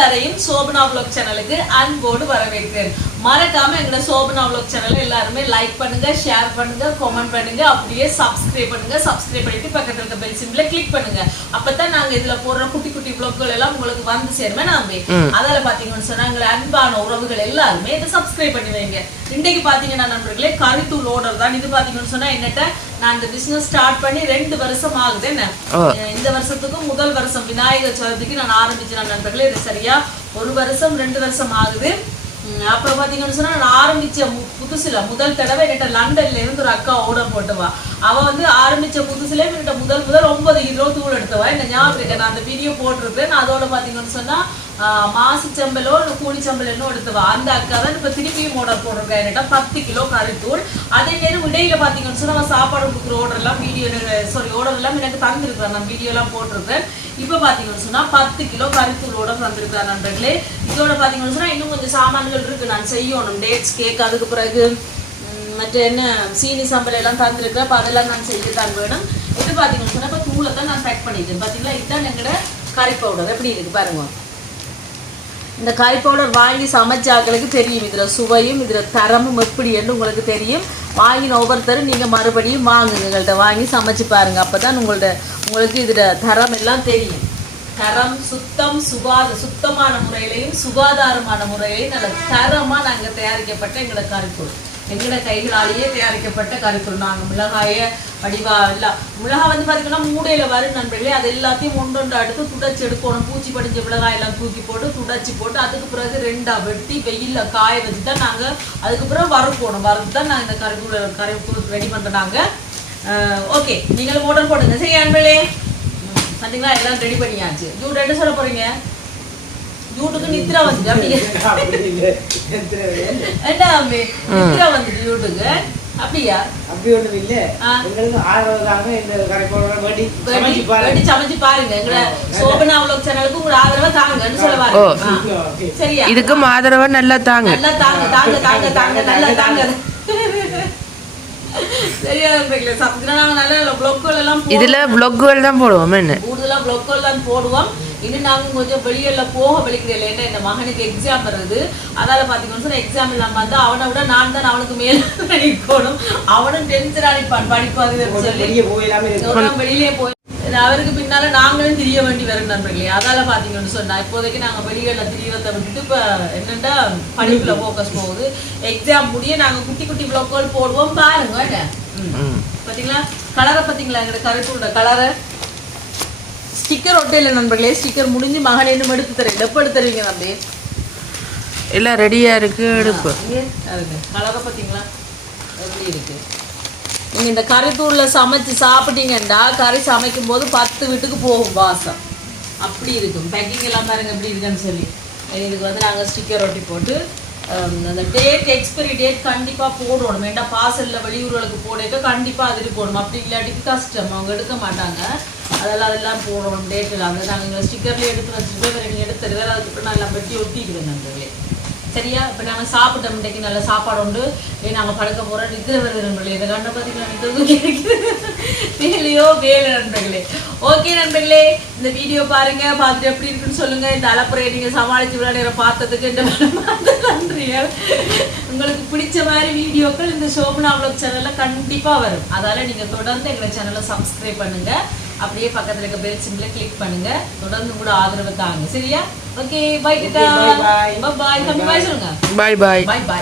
எல்லாரையும் சோபனா vlog சேனலுக்கு அன்போடு வரவேற்கிறேன். மறக்காம எங்க சோபனா vlog சேனலை எல்லாருமே லைக் பண்ணுங்க, ஷேர் பண்ணுங்க, கமெண்ட் பண்ணுங்க, அப்படியே சப்ஸ்கிரைப் பண்ணுங்க. சப்ஸ்கிரைப் பண்ணிட்டு பக்கத்துல இருக்க பெல் சிம்பிளை கிளிக் பண்ணுங்க. அப்பதான் நாங்க இதுல போடுற குட்டி குட்டி vlogகள் எல்லாம் உங்களுக்கு வந்து சேருமே. நாம அதால பாத்தீங்கன்னு சொன்னா எங்க அன்பான உறவுகள் எல்லாருமே இதை சப்ஸ்கிரைப் பண்ணி வைங்க. இன்னைக்கு பாத்தீங்கன்னா நண்பர்களே கரித்தூள் ஓர்டர் தான். இது பாத்தீங்கன்னு சொன்னா என்னட்ட நான் இந்த பிசினஸ் ஸ்டார்ட் பண்ணி 2 வருஷம் ஆகுது. என்ன இந்த வருஷத்துக்கு முதல் வருஷம் விநாயகர் சதுர்த்திக்கு நான் ஆரம்பிச்சேன் நண்பர்களே. இது சரியா 1 வருஷம் 2 வருஷம் ஆகுது. அப்புறம் பாத்தீங்கன்னு சொன்னா நான் ஆரம்பிச்ச புதுசுல முதல் தடவை என்கிட்ட லண்டன்ல இருந்து ஒரு அக்கா ஆர்டர் போட்டுவா. அவ வந்து ஆரம்பிச்ச புதுசுல என்கிட்ட முதல் 9 கிலோ தூள் எடுத்தவா. என்ன ஞாபகம் இருக்கு, நான் அந்த வீடியோ போட்டிருப்பேன். அதோட பாத்தீங்கன்னு சொன்னா மாசி சம்பளோ கூலி சம்பளம் எடுத்தவா. அந்த அக்கா தான் இப்ப திருப்பியும் ஆர்டர் போட்டிருக்கேன் என்கிட்ட 10 கிலோ கறித்தூள். அதே நேரம் இடையில பாத்தீங்கன்னு சொன்னா சாப்பாடு கொடுக்குற ஆர்டர் எல்லாம் ஆர்டர் எல்லாம் எனக்கு தந்திருக்கிறேன். நான் வீடியோ எல்லாம் போட்டிருக்கேன். இப்ப பாத்தீங்கன்னு சொன்னா 10 கிலோ கறித்தூளோட தந்திருக்கிறேன் நண்பர்களே. இதோட பாத்தீங்கன்னு சொன்னா இன்னும் கொஞ்சம் சாமான்கள் இருக்கு நான் செய்யணும். டேட்ஸ் கேக், அதுக்கு பிறகு மற்ற என்ன சீனி சம்பளம் எல்லாம் தந்திருக்கிறேன். அப்ப அதெல்லாம் நான் செய்யத்தான் வேணும். இது பாத்தீங்கன்னு சொன்னா இப்ப தூளை தான் நான் பேக் பண்ணிட்டேன். பாத்தீங்களா, இதுதான் எங்களோட கறி பவுடர். எப்படி இருக்கு பாருங்க. இந்த கறி பவுடர் வாங்கி சமைச்சாக்களுக்கு தெரியும் இதுல சுவையும் இதுல தரமும் எப்படி என்று உங்களுக்கு தெரியும். வாங்கின ஒவ்வொருத்தரும் நீங்க மறுபடியும் வாங்குங்க, எங்கள்கிட்ட வாங்கி சமைச்சு பாருங்க. அப்பதான் உங்களுக்கு இதுல தரம் எல்லாம் தெரியும். தரம் சுத்தமான முறையிலையும் சுகாதாரமான முறையிலையும் நல்ல தரமா நாங்க தயாரிக்கப்பட்ட எங்களோட கறித்தூள், எங்களோட கைகளாலேயே தயாரிக்கப்பட்ட கறித்தூள். நாங்க மிளகாய வடிவா இல்ல மிளகாய் வந்து பாத்தீங்கன்னா மூடையில வரும் நண்பர்களே. அது எல்லாத்தையும் ஒன்றொன்று அடுத்து துடைச்சி எடுக்கணும். பூச்சி படிஞ்ச மிளகாய் எல்லாம் தூக்கி போட்டு துடைச்சி போட்டு அதுக்கு பிறகு 2ஆ வெட்டி வெயில்ல காய வச்சுதான் நாங்க அதுக்கு பிறகு வறுக்கணும். வறுத்துதான் நாங்க இந்த கறித்தூள் ரெடி பண்றாங்க. ஓகே, நீங்களும் ஆர்டர் போடுங்க. சரி அன்பளே, பாத்தீங்களா எல்லாம் ரெடி பண்ணியாச்சு. ஜூட் என்ன சொல்ல போறீங்க? ஜூட்டுக்கு நித்ரா வந்துட்டு அப்படியே என்ன நித்ரா வந்துட்டு ஜூட்டுக்கு அப்படியா? அப்படி ஒண்ணும் இல்ல, சமைச்சு பாருங்க. எங்க சோபனா vlog சேனலுக்கு உங்க ஆதரவை தாங்கன்னு சொல்ல வாங்க. சரியா? இதுக்கும் ஆதரவை நல்லா தாங்க, நல்லா தாங்க தாங்க தாங்க தாங்க நல்லா தாங்க. சரியா இருக்கீங்களா? சப்ஸ்கிரைப் நல்ல vlogகள் எல்லாம் இதுல vlogகள் தான் போடுவோம். என்ன கூடுதலா vlogகள் தான் போடுவோம். இன்னும் நாங்க கொஞ்சம் வெளியில போக வெளிக்கிறேன். என்ன இந்த மகனுக்கு எக்ஸாம் வருது. அதால பாத்தீங்கன்னா எக்ஸாம் இல்லாம வந்து அவனை விட நான் தான் அவனுக்கு மேல நினைக்கணும். அவனும் டென்ஷன் அடிப்பான் படிப்பாது சொல்லி வெளியிலே போய் அவருக்கு பின்னால நாங்களும் திரிய வேண்டி வரும் நண்பர்களே. அதால பாத்தீங்கன்னு சொன்னா இப்போதைக்கு நாங்க வெளியில திரியறதை விட்டுட்டு இப்ப என்னன்னா படிப்புல போக்கஸ் போகுது. எக்ஸாம் முடிய நாங்க குட்டி குட்டி vlogகள் போடுவோம் பாருங்க. பாத்தீங்களா கலரை, பாத்தீங்களா எங்களோட கருத்தோட கலரை. ஸ்டிக்கர் ஒட்டையில நண்பர்களே, ஸ்டிக்கர் முடிஞ்சு மகன் இன்னும் எடுத்து தரேன். எப்ப எடுத்து தருவீங்க நம்பி? எல்லாம் ரெடியா இருக்கு, எடுப்பு. கலரை பாத்தீங்களா எப்படி இருக்கு? நீங்க இந்த கறித்தூள்ல சமைச்சு சாப்பிட்டீங்கன்னா கறி சமைக்கும் போது 10 வீட்டுக்கு போகும் வாசம். அப்படி இருக்கும். பேக்கிங் எல்லாம் பாருங்க எப்படி இருக்குன்னு சொல்லி. இதுக்கு வந்து நாங்க ஸ்டிக்கர் ஒட்டி போட்டு அந்த டேட் எக்ஸ்பைரி டேட் கண்டிப்பா போடணும். ஏன்னா பார்சல்ல வெளியூர்களுக்கு போடக்க கண்டிப்பா அதுக்கு போடணும். அப்படி இல்லாட்டிக்கு கஷ்டம், அவங்க எடுக்க மாட்டாங்க. அதெல்லாம் போடணும் டேட் எல்லாம். நாங்கள் ஸ்டிக்கர்ல எடுத்து வச்சுட்டு நீங்க எடுத்து வேற அதுக்கு நான் எல்லாம் வெட்டி ஒட்டிக்கிறேன் நண்பர்களே. சரியா? இப்போ நாங்கள் சாப்பிட்டோம். இன்றைக்கு நல்ல சாப்பாடு உண்டு. நாங்கள் படுக்க போகிறோம். நித்திர வருது நண்பர்களே. இதை கண்ட பார்த்தீங்கன்னா வேலையோ வேலை நண்பர்களே. ஓகே நண்பர்களே, இந்த வீடியோ பாருங்க, பார்த்துட்டு எப்படி இருக்குன்னு சொல்லுங்க. இந்த அலப்புறையை நீங்கள் சமாளிச்சு விளையாடுற பார்த்ததுக்கு இந்த நன்றிகள். உங்களுக்கு பிடிச்ச மாதிரி வீடியோக்கள் இந்த சோபனா vlog சேனல்ல கண்டிப்பா வரும். அதால நீங்க தொடர்ந்து எங்க சேனலை சப்ஸ்கிரைப் பண்ணுங்க. அப்படியே பக்கத்துல இருக்க பெல் சிம்பிளை கிளிக் பண்ணுங்க. தொடர்ந்து கூட ஆதரவு தாங்க. சரியா? Okay, bye tata, bye bye. கம்மி பாய் சொல்லுங்க. Bye bye bye by.